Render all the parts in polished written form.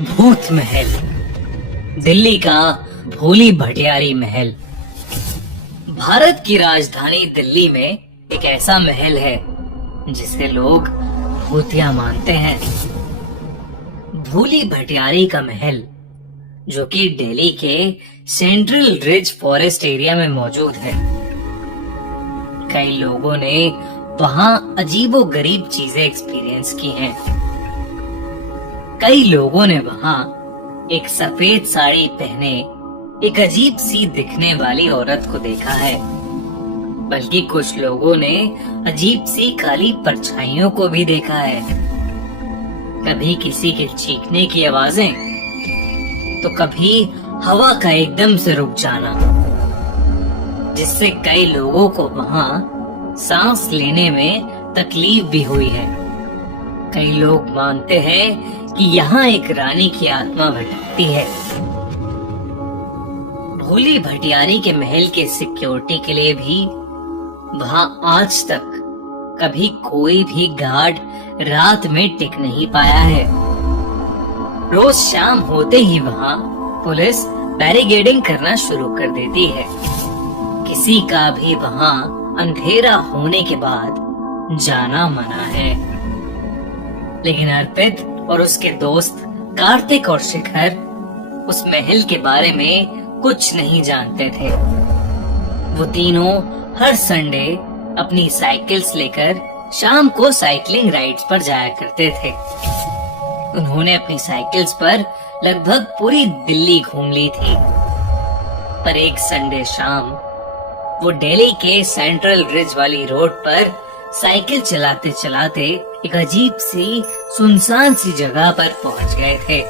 भूत महल, दिल्ली का भोली भटियारी महल। भारत की राजधानी दिल्ली में एक ऐसा महल है जिसे लोग भूतिया मानते हैं। भोली भटियारी का महल, जो कि दिल्ली के सेंट्रल रिज फॉरेस्ट एरिया में मौजूद है। कई लोगों ने वहां अजीबोगरीब चीजें एक्सपीरियंस की हैं। कई लोगों ने वहां एक सफेद साड़ी पहने एक अजीब सी दिखने वाली औरत को देखा है, बल्कि कुछ लोगों ने अजीब सी काली परछाइयों को भी देखा है। कभी किसी के चीखने की आवाजें, तो कभी हवा का एकदम से रुक जाना, जिससे कई लोगों को वहां सांस लेने में तकलीफ भी हुई है। कई लोग मानते हैं कि यहाँ एक रानी की आत्मा भटकती है। भोली भटियारी के महल के सिक्योरिटी के लिए भी वहाँ आज तक कभी कोई भी गार्ड रात में टिक नहीं पाया है। रोज शाम होते ही वहाँ पुलिस बैरिकेडिंग करना शुरू कर देती है। किसी का भी वहाँ अंधेरा होने के बाद जाना मना है। लेकिन अर्पित और उसके दोस्त कार्तिक और शिखर उस महल के बारे में कुछ नहीं जानते थे। वो तीनों हर संडे अपनी साइकिल्स लेकर शाम को साइकिलिंग राइड्स पर जाया करते थे। उन्होंने अपनी साइकिल्स पर लगभग पूरी दिल्ली घूम ली थी। पर एक संडे शाम वो दिल्ली के सेंट्रल रिज वाली रोड पर साइकिल चलाते चलाते एक अजीब सी सुनसान सी जगह पर पहुंच गए थे।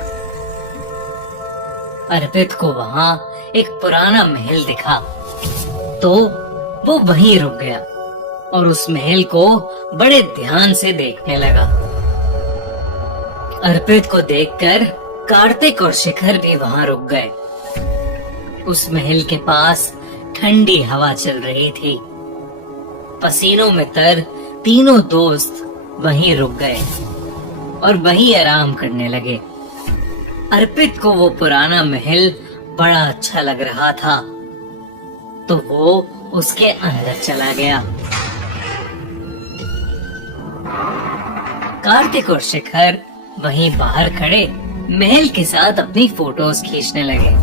अर्पित को वहां एक पुराना महल दिखा, तो वो वहीं रुक गया और उस महल को बड़े ध्यान से देखने लगा। अर्पित को देखकर कार्तिक और शिखर भी वहां रुक गए। उस महल के पास ठंडी हवा चल रही थी। पसीनों में तर तीनों दोस्त वहीं रुक गए और वहीं आराम करने लगे। अर्पित को वो पुराना महल बड़ा अच्छा लग रहा था, तो वो उसके अंदर चला गया। कार्तिक और शिखर वहीं बाहर खड़े महल के साथ अपनी फोटोज खींचने लगे।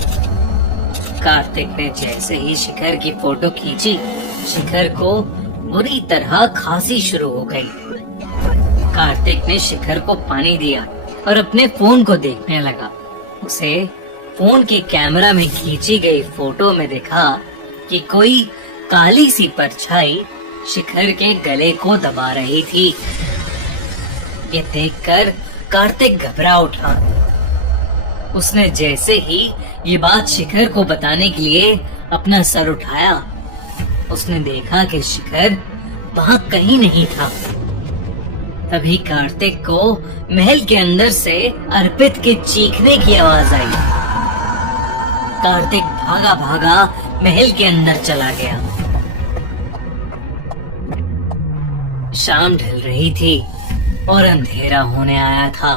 कार्तिक ने जैसे ही शिखर की फोटो खींची, शिखर को बुरी तरह खांसी शुरू हो गई। कार्तिक ने शिखर को पानी दिया और अपने फोन को देखने लगा। उसे फोन के कैमरा में खींची गई फोटो में दिखा कि कोई काली सी परछाई शिखर के गले को दबा रही थी। ये देखकर कार्तिक घबरा उठा। उसने जैसे ही ये बात शिखर को बताने के लिए अपना सर उठाया, उसने देखा कि शिखर वहाँ कहीं नहीं था। तभी कार्तिक को महल के अंदर से अर्पित के चीखने की आवाज आई। कार्तिक भागा भागा महल के अंदर चला गया। शाम ढल रही थी और अंधेरा होने आया था।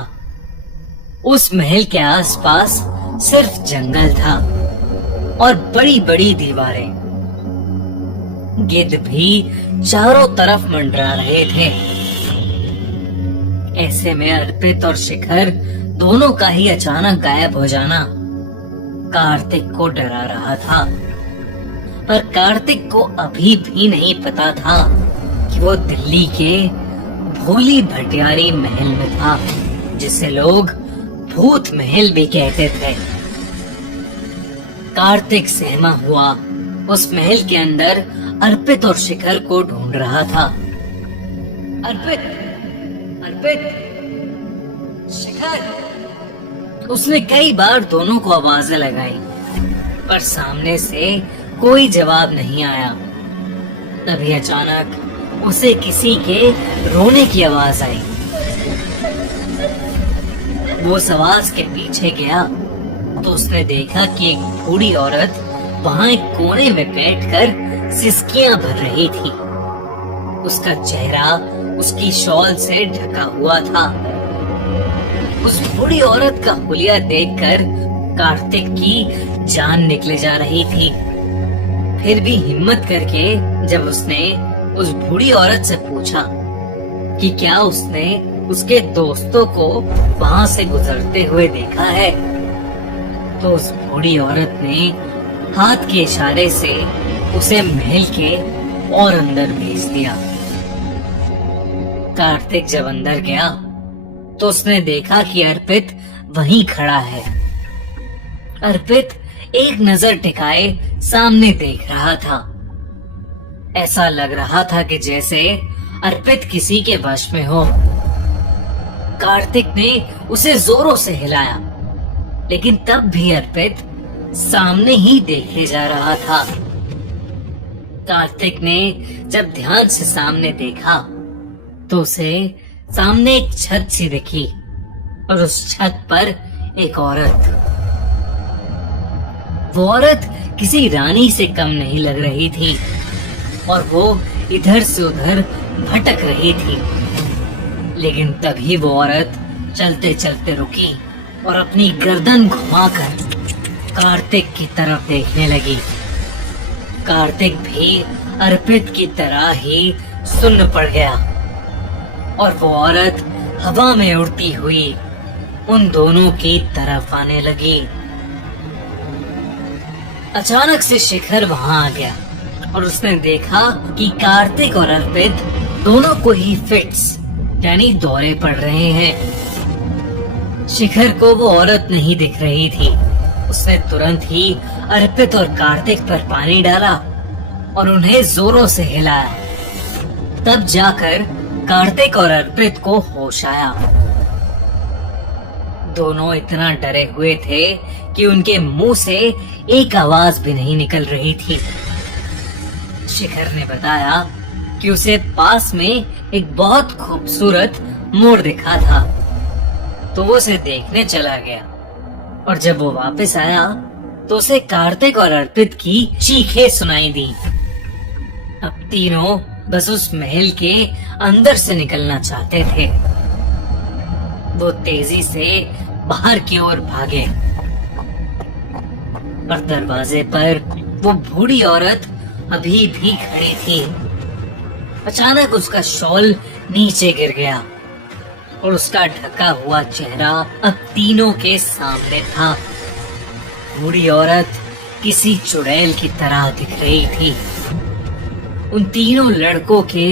उस महल के आसपास सिर्फ जंगल था और बड़ी बड़ी दीवारें। गिद्ध भी चारों तरफ मंडरा रहे थे। ऐसे में अर्पित और शिखर दोनों का ही अचानक गायब हो जाना कार्तिक को डरा रहा था। पर कार्तिक को अभी भी नहीं पता था कि वो दिल्ली के भोली भटियारी महल में था, जिसे लोग भूत महल भी कहते थे। कार्तिक सहमा हुआ उस महल के अंदर अर्पित और शिखर को ढूंढ रहा था। अर्पित, अर्पित, शिखर। उसने कई बार दोनों को आवाजें लगाई, पर सामने से कोई जवाब नहीं आया। तभी अचानक उसे किसी के रोने की आवाज आई। वो उस आवाज के पीछे गया तो उसने देखा कि एक बूढ़ी औरत वहाँ एक कोने में बैठकर सिसकियां भर रही थी। उसका चेहरा उसकी शॉल से ढका हुआ था। उस बूढ़ी औरत का हुलिया देखकर कार्तिक की जान निकले जा रही थी। फिर भी हिम्मत करके जब उसने उस बूढ़ी औरत से पूछा कि क्या उसने उसके दोस्तों को वहां से गुजरते हुए देखा है, तो उस बूढ़ी औरत ने हाथ के इशारे से उसे महल के और अंदर भेज दिया। कार्तिक जब अंदर गया तो उसने देखा कि अर्पित वहीं खड़ा है। अर्पित एक नजर टिकाए सामने देख रहा था। ऐसा लग रहा था कि जैसे अर्पित किसी के वश में हो। कार्तिक ने उसे जोरों से हिलाया, लेकिन तब भी अर्पित सामने ही देखे जा रहा था। कार्तिक ने जब ध्यान से सामने देखा तो उसे सामने एक छत सी दिखी और उस छत पर एक औरत। वो औरत किसी रानी से कम नहीं लग रही थी और वो इधर से उधर भटक रही थी। लेकिन तभी वो औरत चलते चलते रुकी और अपनी गर्दन घुमाकर कार्तिक की तरफ देखने लगी। कार्तिक भी अर्पित की तरह ही सुन्न पड़ गया और वो औरत हवा में उड़ती हुई उन दोनों की तरफ आने लगी। अचानक से शिखर वहां आ गया और उसने देखा कि कार्तिक और अर्पित दोनों को ही फिट्स यानी दौरे पड़ रहे हैं। शिखर को वो औरत नहीं दिख रही थी। उसने तुरंत ही अर्पित और कार्तिक पर पानी डाला और उन्हें जोरों से हिलाया। तब जाकर कार्तिक और अर्पित को होश आया। दोनों इतना डरे हुए थे कि उनके मुंह से एक आवाज भी नहीं निकल रही थी। शिखर ने बताया कि उसे पास में एक बहुत खूबसूरत मोर दिखा था, तो वो उसे देखने चला गया और जब वो वापस आया तो उसे कार्तिक और अर्पित की चीखें सुनाई दी। अब तीनों बस उस महल के अंदर से निकलना चाहते थे। वो तेजी से बाहर की ओर भागे और दरवाजे पर वो बूढ़ी औरत अभी भी खड़ी थी। अचानक उसका शॉल नीचे गिर गया और उसका ढका हुआ चेहरा अब तीनों के सामने था। बूढ़ी औरत किसी चुड़ैल की तरह दिख रही थी। उन तीनों लड़कों के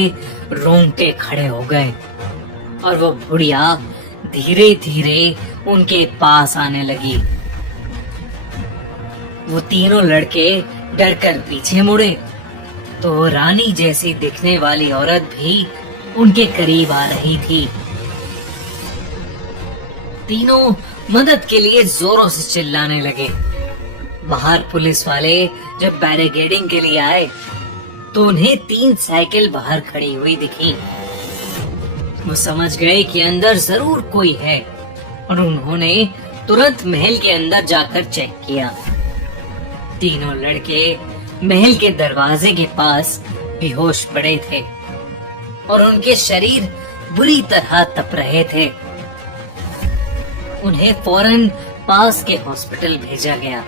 रोंगटे खड़े हो गए और वो बुढ़िया धीरे धीरे उनके पास आने लगी। वो तीनों लड़के डरकर पीछे मुड़े तो रानी जैसी दिखने वाली औरत भी उनके करीब आ रही थी। तीनों मदद के लिए जोरों से चिल्लाने लगे। बाहर पुलिस वाले जब बैरिकेडिंग के लिए आए तो उन्हें 3 साइकिल बाहर खड़ी हुई दिखी। वो समझ गए कि अंदर जरूर कोई है और उन्होंने तुरंत महल के अंदर जाकर चेक किया। तीनों लड़के महल के दरवाजे के पास बेहोश पड़े थे और उनके शरीर बुरी तरह तप रहे थे। उन्हें फौरन पास के हॉस्पिटल भेजा गया।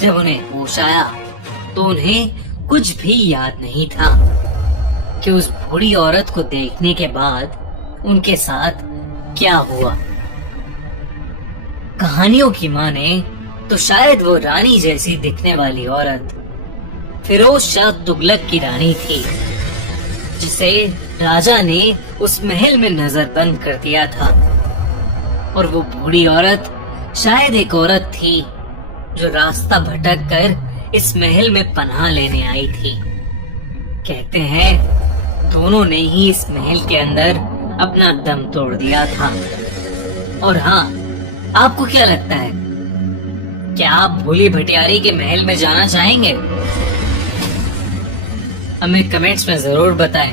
जब उन्हें होश आया तो उन्हें कुछ भी याद नहीं था कि उस बूढ़ी औरत को देखने के बाद उनके साथ क्या हुआ। कहानियों की माने तो शायद वो रानी जैसी दिखने वाली औरत फिरोज शाह तुगलक की रानी थी, जिसे राजा ने उस महल में नजरबंद कर दिया था। और वो बूढ़ी औरत शायद एक औरत थी जो रास्ता भटक कर इस महल में पनाह लेने आई थी। कहते हैं दोनों ने ही इस महल के अंदर अपना दम तोड़ दिया था। और हाँ, आपको क्या लगता है, क्या आप भोली भटियारी के महल में जाना चाहेंगे? हमें कमेंट्स में जरूर बताएं।